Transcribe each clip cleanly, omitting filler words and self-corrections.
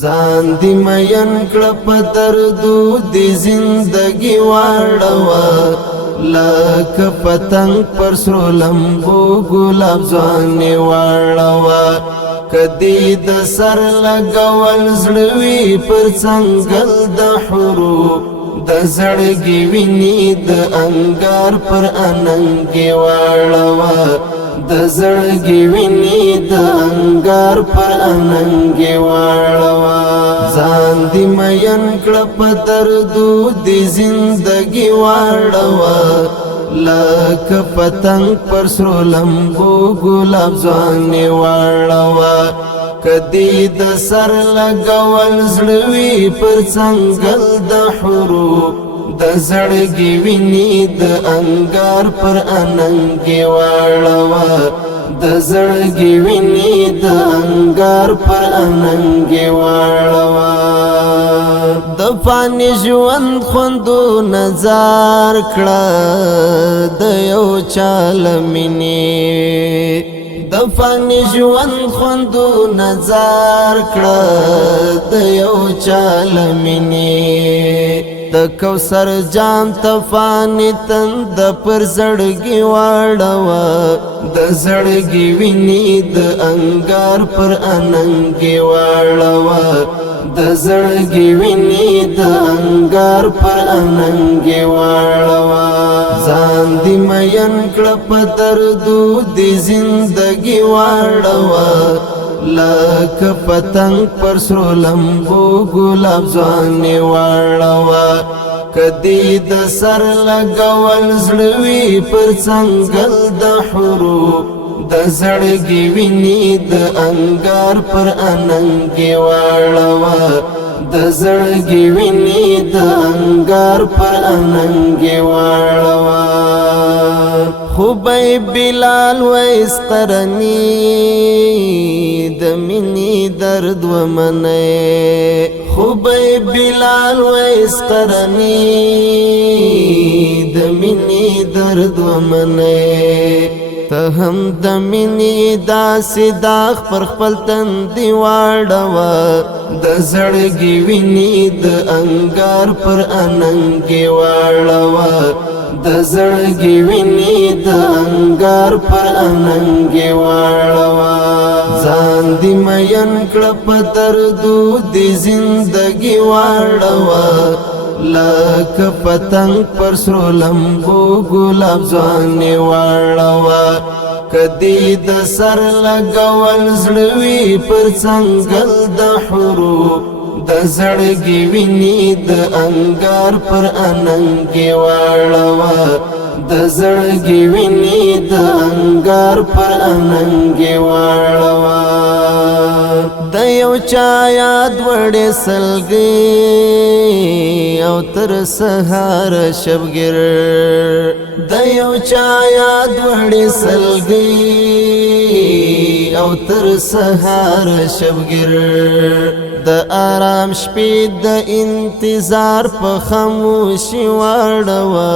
ځان دی مین کړه په دردو دی زندگی واړوه لکه پتنګ پر سرو لمبو ګلاب ځواني واړوه کدی د سر لګول زړه وي پر څنګل د حروف د زړګي ویني د انګار پر اننګي واړوه د زړګي ویني د انګار پر اننګي واړوه ځان دی مین کړه په دردو دی زندگی واړوه لکه پتنګ پر سرو لمبو ګلاب ځواني واړوه کدی د سر لګول زړه وي پر څنګل د حروف د زړګي ویني د انګار پر اننګي واړوه د زړګي ویني د انګار پر اننګي واړوه د فانی ژوند خوندو نظر کړه د یو چال مینې د فانی ژوند خوندو نظر کړه د یو چال مینې د کوثر جام تفانی تند پر زړګي واړوه د زړګي ویني د انګار پر اننګي واړوه د زړګي ویني د انګار پر اننګي واړوه ځان دی مین کړه په دردو دی زندگی واړوه لکه پتنګ پر سرو لمبو ګلاب ځواني واړوه کدی د سر لګول زړه وي پر څنګل د حروف د زړګي ویني د انګار پر اننګي واړوه د زړګي ویني د انګار پر اننګي واړوه خوبی بلال ویس قرنی د مینی درد ومنه خوبی بلال ویس قرنی د مینی درد ومنه ته هم د مینی داسې داغ پر خپل تندي واړوه د زړګي ویني د انګار پر اننګي واړوه د زړګي ویني د انګار پر اننګي واړوه ځان دی مین کړه په دردو دی زندگی واړوه لکه پتنګ پر سرو لمبو ګلاب ځواني واړوه کدی د سر لګول زړه وي پر څنګل د حروف د زړګي ویني د انګار پر اننګي واړوه د زړګي ویني د انګار پر اننګي واړوه د یو چا یاد وړې سلګي او تر سهار شبګر د یو چا یاد وړې سلګي او تر سهار شبګر د آرام شپې د انتظار په خاموشي واړوه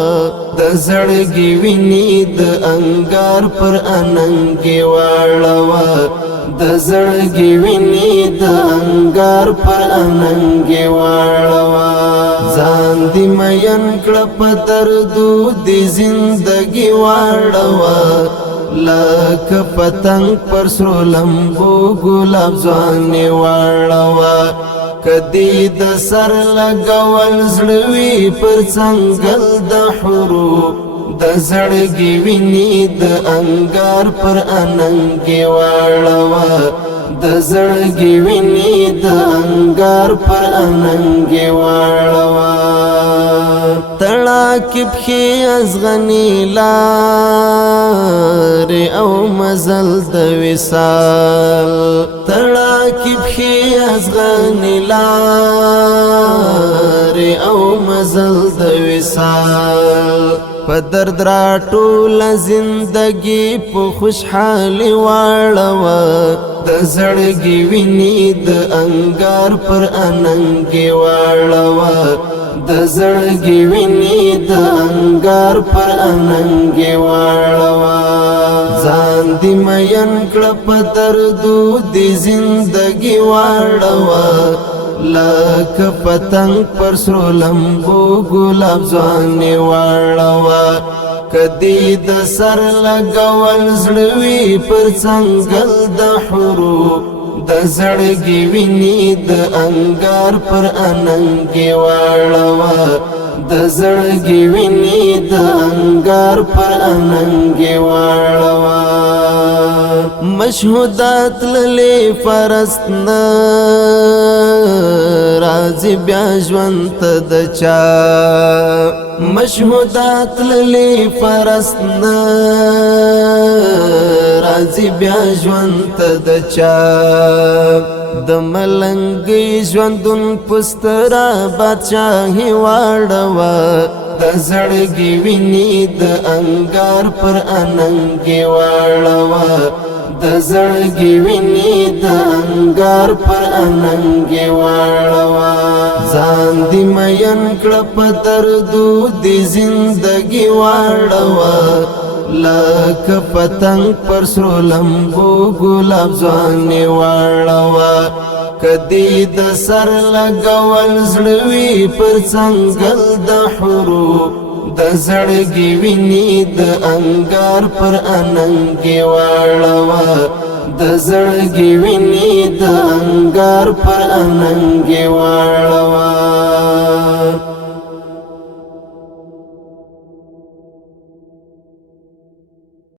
د زړګي ویني د انګار پر اننګي واړوه د زړګي ویني د انګار پر اننګي واړوه ځان دی مین کړه په دردو دی زندگی واړوه لکه پتنګ پر سرو لمبو ګلاب ځواني واړوه کدی د سر لګول زړه وي پر څنګل د حروف د زړګي ویني د انګار پر اننګي واړوه د زړګي ویني د انګار پر اننګي واړوه تړاکې پښې ازغني لارې او مزل د وصال تړاکې پښې ازغني لارې او مزل د وصال په درد را ټول زندگی په خوشحالي واړوه د زړګي ویني د انګار پر اننګي واړوه د زړګي ویني د انګار پر اننګي واړوا ځان دې مین کړه په دردو دې زندګي واړوا لکه پتنګ پر سرو لمبو ګلاب ځواني واړوا کدی د سر لګول زړوي پر څنګل د حروف د زړګي ویني د انګار پر اننګي واړوا د زړګي ویني د انګار پر اننګي واړوا مشهودات للی فرستنا راځي بیا ژوند د چا مشهودات للی فرستنا راځي بیا ژوند د چا د ملنګي ژوندون پسترا بادشاہي واړوا د زړګي ویني د انګار پر اننګي واړوا د زړګي ویني د انګار پر اننګي واړوا ځان دې مین کړه په دردو دې زندګي واړوا لکه پتنګ پر سرو لمبو ګلاب ځواني واړوا کدی د سر لګول زړوي پر څنګل د حروف د زړګي ویني د انګار پر اننګي واړوا د زړګي ویني د انګار پر اننګي واړوا